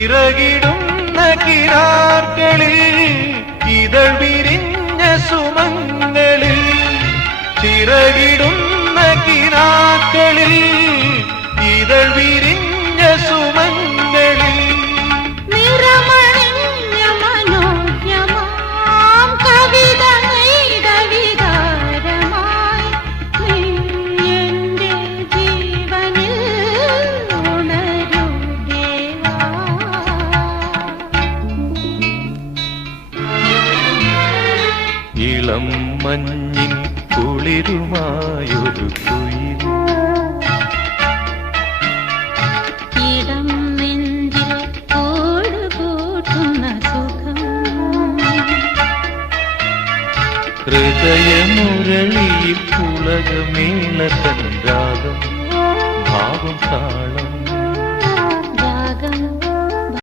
ഇറകിടുന്ന കിനാക്കളിൽ ഇതൾ വിരിഞ്ഞ സുമങ്ങളിൽ ചിറകിടുന്ന കിനാക്കളിൽ ഇതൾ വിരിഞ്ഞ സുമങ്ങളിൽ നിറമണിഞ്ഞ മനോജ്ഞമാം കവിത നെയ്ത വികാരമായി നീ എന്റെ ജീവനിൽ ഉണരൂ ദേവാ. ഇളം മഞ്ഞിൻ കുളിരുമായൊരു കുയിൽ ഇടം നെഞ്ചിൽ ഓടുകൂട്ടുന്ന സുഖം ഹൃദയമുരളിയിൽ പുളകമേള തൻ രാഗം ഭാവം താളം